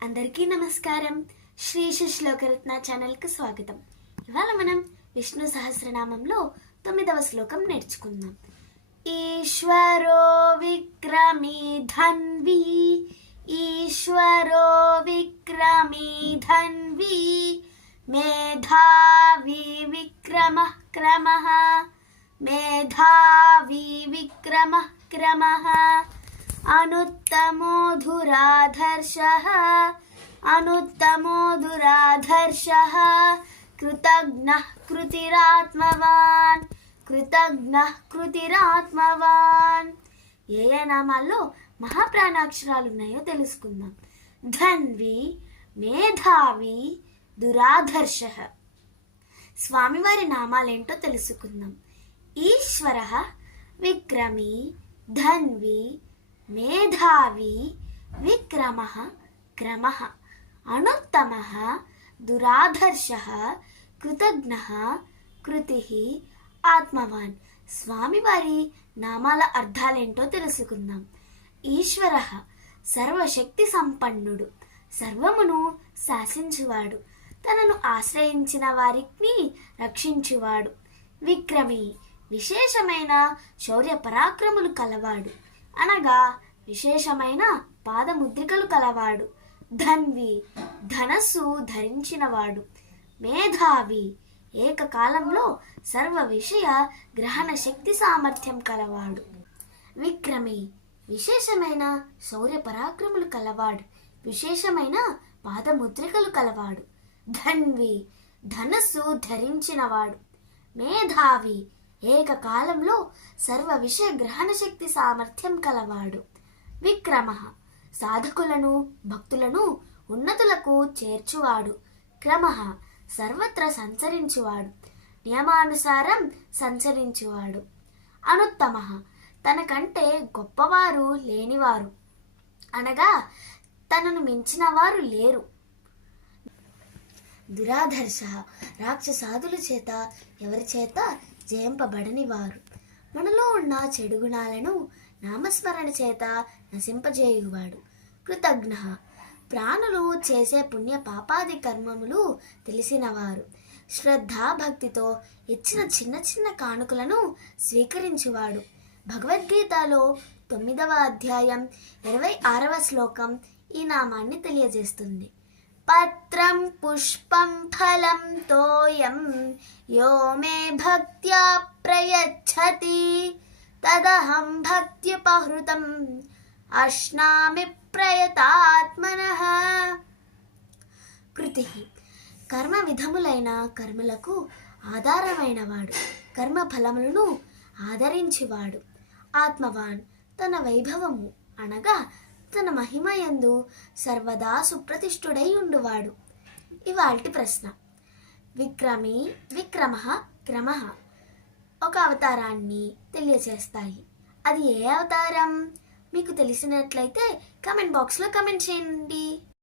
అందరికీ నమస్కారం. శ్రీ శ్లోకరత్న ఛానల్కి స్వాగతం. ఇవాళ మనం విష్ణు సహస్రనామంలో 9వ శ్లోకం నేర్చుకుందాం. ఈశ్వరో విక్రమీ ధన్వీ, ఈశ్వరో విక్రమీ ధన్వీ, మేధావి విక్రమః క్రమః, మేధావి విక్రమః క్రమః, అనుత్తమో ధురాధర్షః, అనుత్తమో ధురాధర్షః, కృతజ్ఞః కృతిరాత్మవాన్, కృతజ్ఞః కృతిరాత్మవాన్. ఏ ఏ నామాల్లో మహాప్రాణాక్షరాలు ఉన్నాయో తెలుసుకుందాం. ధన్వి, మేధావి, దురాధర్షః. స్వామివారి నామాలేంటో తెలుసుకుందాం. ఈశ్వరః విక్రమీ ధన్వి, మేధావి విక్రమః క్రమః, అనుత్తమః దురాధర్షః, కృతజ్ఞః కృతిః ఆత్మవాన్. స్వామివారి నామాల అర్థాలేంటో తెలుసుకుందాం. ఈశ్వరః సర్వశక్తి సంపన్నుడు, సర్వమును శాసించువాడు, తనను ఆశ్రయించిన వారిని రక్షించువాడు. విక్రమి విశేషమైన శౌర్య పరాక్రములు కలవాడు, అనగా విశేషమైన పాదముద్రికలు కలవాడు. ధన్వి ధనస్సు ధరించినవాడు. మేధావి ఏకకాలంలో సర్వ విషయ గ్రహణ శక్తి సామర్థ్యం కలవాడు. విక్రమి విశేషమైన శౌర్య పరాక్రములు కలవాడు, విశేషమైన పాదముద్రికలు కలవాడు. ధన్వి ధనస్సు ధరించినవాడు. మేధావి ఏకకాలంలో సర్వ విషయ గ్రహణ శక్తి సామర్థ్యం కలవాడు. విక్రమః సాధకులను భక్తులను ఉన్నతులకు చేర్చువాడు. క్రమః సర్వత్ర సంచరించువాడు, నియమానుసారం సంచరించువాడు. అనుత్తమః తనకంటే గొప్పవారు లేనివారు, అనగా తనను మించిన వారు లేరు. దురాధర్ష రాక్షసాదుల చేత ఎవరి చేత జయింపబడని వారు. మనలో ఉన్న చెడు గుణాలను నామస్మరణ చేత నశింపజేయువాడు. కృతజ్ఞ ప్రాణులు చేసే పుణ్య పాపాది కర్మములు తెలిసినవారు. శ్రద్ధాభక్తితో ఇచ్చిన చిన్న చిన్న కానుకలను స్వీకరించువాడు. భగవద్గీతలో 9వ అధ్యాయం 26వ శ్లోకం ఈ నామాన్ని తెలియజేస్తుంది. పత్రం పుష్పం ఫలం తోయం యో మే భక్త్యా ప్రయచ్చతి తదహం భక్త్యుపహృతం అశ్నామి ప్రయతాత్మనః. కృతిః కర్మ విధములైన కర్మలకు ఆధారమైనవాడు, కర్మ ఫలములను ఆదరించువాడు. ఆత్మవాన్ తన వైభవము అనగా తన మహిమయందు సర్వదా సుప్రతిష్ఠుడై ఉండువాడు. ఇవాల్టి ప్రశ్న. విక్రమి విక్రమః క్రమః ఒక అవతారాన్ని తెలియజేస్తాయి. అది ఏ అవతారం? మీకు తెలిసినట్లయితే కామెంట్ బాక్స్లో కామెంట్ చేయండి.